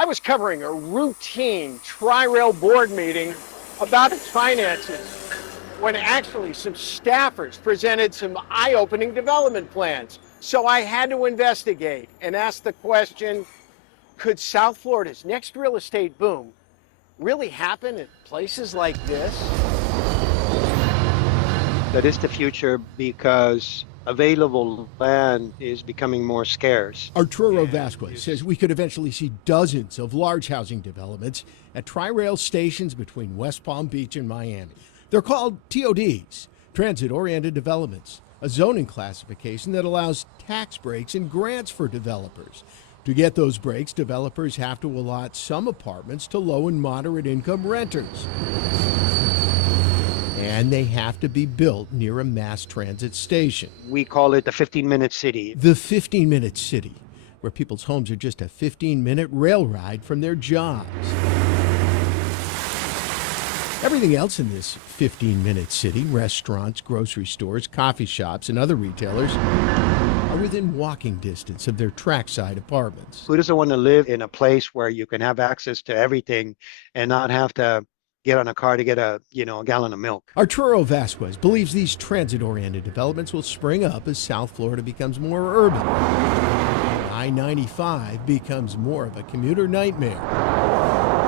I was covering a routine Tri-Rail board meeting about its finances when actually some staffers presented some eye-opening development plans. So I had to investigate and ask the question, could South Florida's next real estate boom really happen in places like this? That is the future because available land is becoming more scarce. Arturo Vasquez says we could eventually see dozens of large housing developments at Tri-Rail stations between West Palm Beach and Miami. They're called TODs, transit-oriented developments, a zoning classification that allows tax breaks and grants for developers. To get those breaks, developers have to allot some apartments to low and moderate income renters. And they have to be built near a mass transit station. We call it the 15-minute city. The 15-minute city, where people's homes are just a 15-minute rail ride from their jobs. Everything else in this 15-minute city, restaurants, grocery stores, coffee shops, and other retailers, are within walking distance of their trackside apartments. Who doesn't want to live in a place where you can have access to everything and not have to get on a car to get a gallon of milk? Arturo Vasquez believes these transit-oriented developments will spring up as South Florida becomes more urban. I-95 becomes more of a commuter nightmare.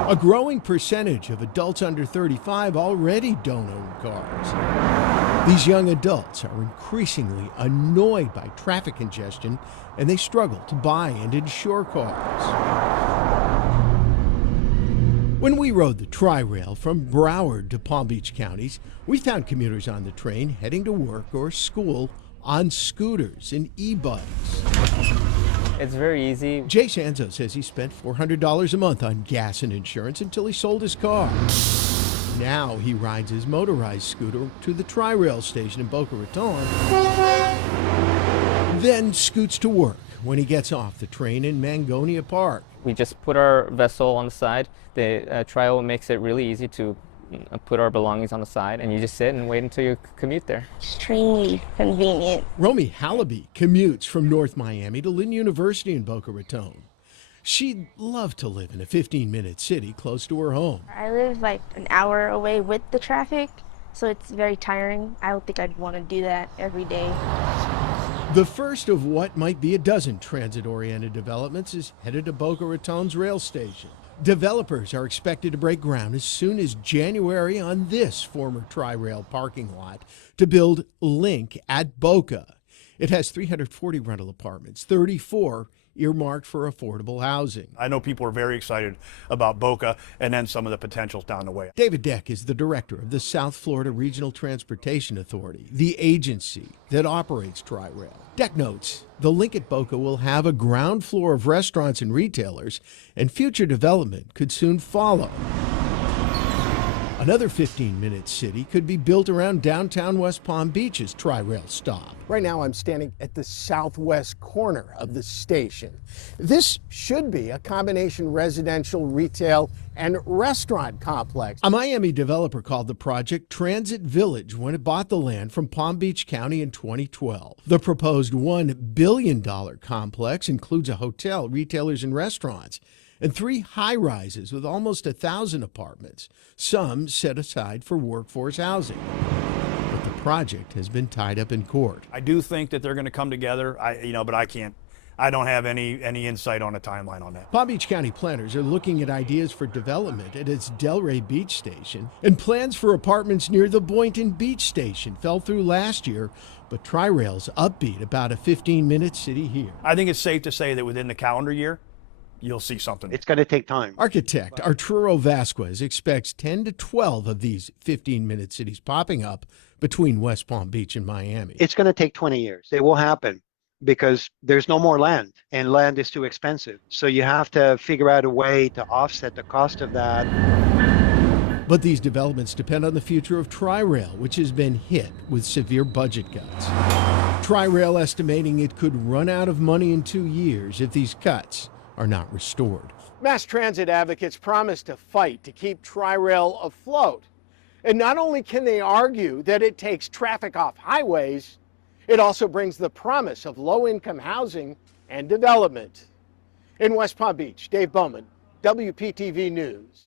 A growing percentage of adults under 35 already don't own cars. These young adults are increasingly annoyed by traffic congestion, and they struggle to buy and insure cars. When we rode the Tri-Rail from Broward to Palm Beach counties, we found commuters on the train heading to work or school on scooters and e-bikes. It's very easy. Jay Sanzo says he spent $400 a month on gas and insurance until he sold his car. Now he rides his motorized scooter to the Tri-Rail station in Boca Raton, then scoots to work when he gets off the train in Mangonia Park. We just put our vessel on the side. The Tri-Rail makes it really easy to put our belongings on the side, and you just sit and wait until you commute there. Extremely convenient. Romy Hallaby commutes from North Miami to Lynn University in Boca Raton. She'd love to live in a 15-minute city close to her home. I live like an hour away with the traffic, so it's very tiring. I don't think I'd want to do that every day. The first of what might be a dozen transit-oriented developments is headed to Boca Raton's rail station. Developers are expected to break ground as soon as January on this former Tri-Rail parking lot to build Link at Boca. It has 340 rental apartments, 34 earmarked for affordable housing. I know people are very excited about Boca and then some of the potentials down the way. David Deck is the director of the South Florida Regional Transportation Authority, the agency that operates Tri-Rail. Deck notes the Link at Boca will have a ground floor of restaurants and retailers, and future development could soon follow. Another 15-minute city could be built around downtown West Palm Beach's Tri-Rail stop. Right now I'm standing at the southwest corner of the station. This should be a combination residential, retail, and restaurant complex. A Miami developer called the project Transit Village when it bought the land from Palm Beach County in 2012. The proposed $1 billion complex includes a hotel, retailers, and restaurants, and 3 high-rises with almost 1,000 apartments, some set aside for workforce housing. But the project has been tied up in court. I do think that they're going to come together, but I don't have any insight on a timeline on that. Palm Beach County planners are looking at ideas for development at its Delray Beach station, and plans for apartments near the Boynton Beach station fell through last year, but Tri-Rail's upbeat about a 15-minute city here. I think it's safe to say that within the calendar year, you'll see something. It's going to take time. Architect Arturo Vasquez expects 10 to 12 of these 15-minute cities popping up between West Palm Beach and Miami. It's going to take 20 years. It will happen because there's no more land, and land is too expensive. So you have to figure out a way to offset the cost of that. But these developments depend on the future of Tri-Rail, which has been hit with severe budget cuts. Tri-Rail estimating it could run out of money in 2 years if these cuts are not restored. Mass transit advocates promise to fight to keep Tri-Rail afloat. And not only can they argue that it takes traffic off highways, it also brings the promise of low-income housing and development. In West Palm Beach, Dave Bowman, WPTV News.